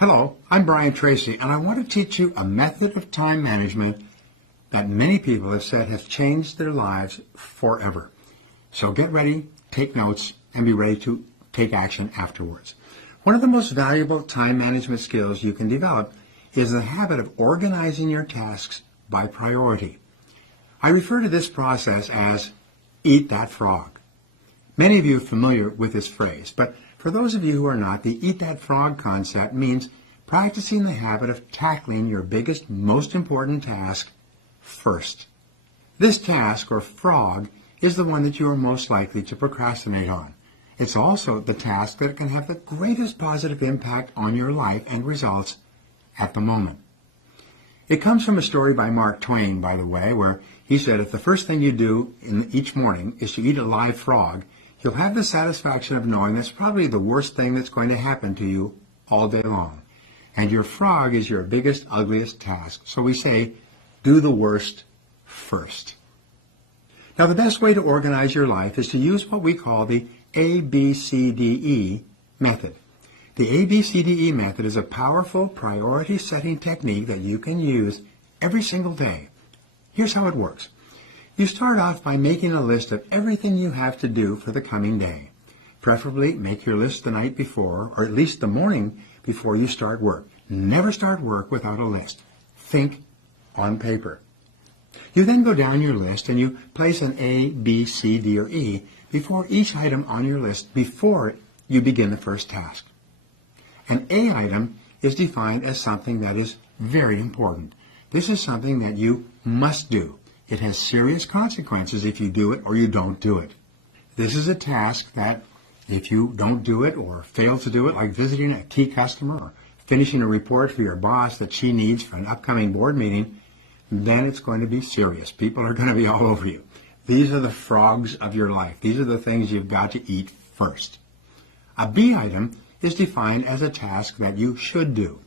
Hello, I'm Brian Tracy, and I want to teach you a method of time management that many people have said has changed their lives forever. So get ready, take notes, and be ready to take action afterwards. One of the most valuable time management skills you can develop is the habit of organizing your tasks by priority. I refer to this process as eat that frog. Many of you are familiar with this phrase, but for those of you who are not, the eat that frog concept means practicing the habit of tackling your biggest, most important task first. This task, or frog, is the one that you are most likely to procrastinate on. It's also the task that can have the greatest positive impact on your life and results at the moment. It comes from a story by Mark Twain, by the way, where he said if the first thing you do each morning is to eat a live frog, you'll have the satisfaction of knowing that's probably the worst thing that's going to happen to you all day long. And your frog is your biggest, ugliest task. So we say, do the worst first. Now, the best way to organize your life is to use what we call the ABCDE method. The ABCDE method is a powerful priority setting technique that you can use every single day. Here's how it works. You start off by making a list of everything you have to do for the coming day. Preferably make your list the night before, or at least the morning before you start work. Never start work without a list. Think on paper. You then go down your list and you place an A, B, C, D, or E before each item on your list before you begin the first task. An A item is defined as something that is very important. This is something that you must do. It has serious consequences if you do it or you don't do it. This is a task that if you don't do it or fail to do it, like visiting a key customer or finishing a report for your boss that she needs for an upcoming board meeting, then it's going to be serious. People are going to be all over you. These are the frogs of your life. These are the things you've got to eat first. A B item is defined as a task that you should do,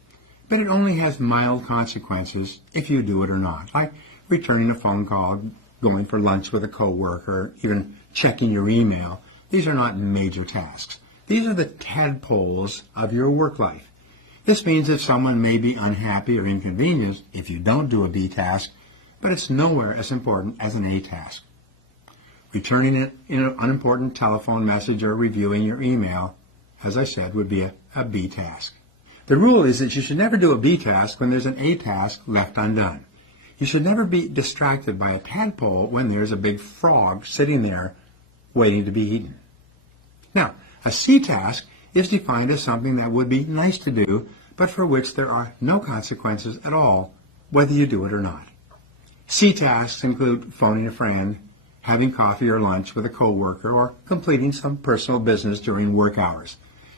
but it only has mild consequences if you do it or not, like returning a phone call, going for lunch with a coworker, even checking your email. These are not major tasks. These are the tadpoles of your work life. This means that someone may be unhappy or inconvenienced if you don't do a B task, but it's nowhere as important as an A task. Returning an unimportant telephone message or reviewing your email, as I said, would be a B task. The rule is that you should never do a B task when there's an A task left undone. You should never be distracted by a tadpole when there's a big frog sitting there waiting to be eaten. Now, a C task is defined as something that would be nice to do, but for which there are no consequences at all, whether you do it or not. C tasks include phoning a friend, having coffee or lunch with a coworker, or completing some personal business during work hours.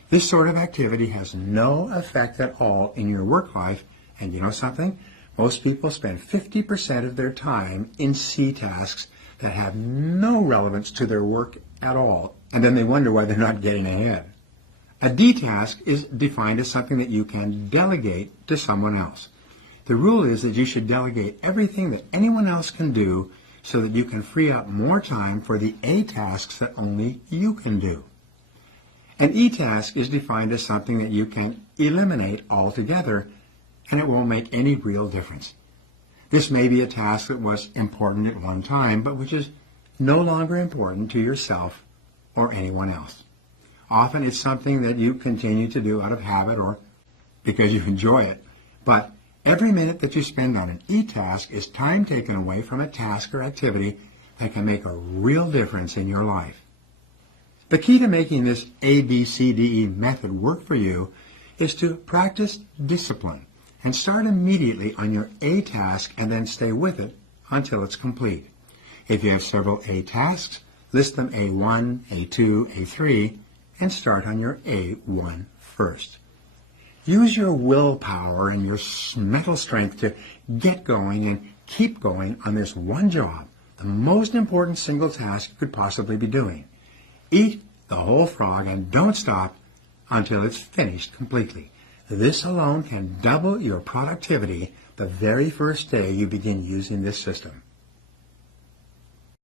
This sort of activity has no effect at all in your work life, and you know something? Most people spend 50% of their time in C tasks that have no relevance to their work at all, and then they wonder why they're not getting ahead. A D task is defined as something that you can delegate to someone else. The rule is that you should delegate everything that anyone else can do so that you can free up more time for the A tasks that only you can do. An E task is defined as something that you can eliminate altogether, and it won't make any real difference. This may be a task that was important at one time, but which is no longer important to yourself or anyone else. Often it's something that you continue to do out of habit or because you enjoy it, but every minute that you spend on an E task is time taken away from a task or activity that can make a real difference in your life. The key to making this ABCDE method work for you is to practice discipline and start immediately on your A task and then stay with it until it's complete. If you have several A tasks, list them A1, A2, A3, and start on your A1 first. Use your willpower and your mental strength to get going and keep going on this one job, the most important single task you could possibly be doing. Eat the whole frog and don't stop until it's finished completely. This alone can double your productivity the very first day you begin using this system.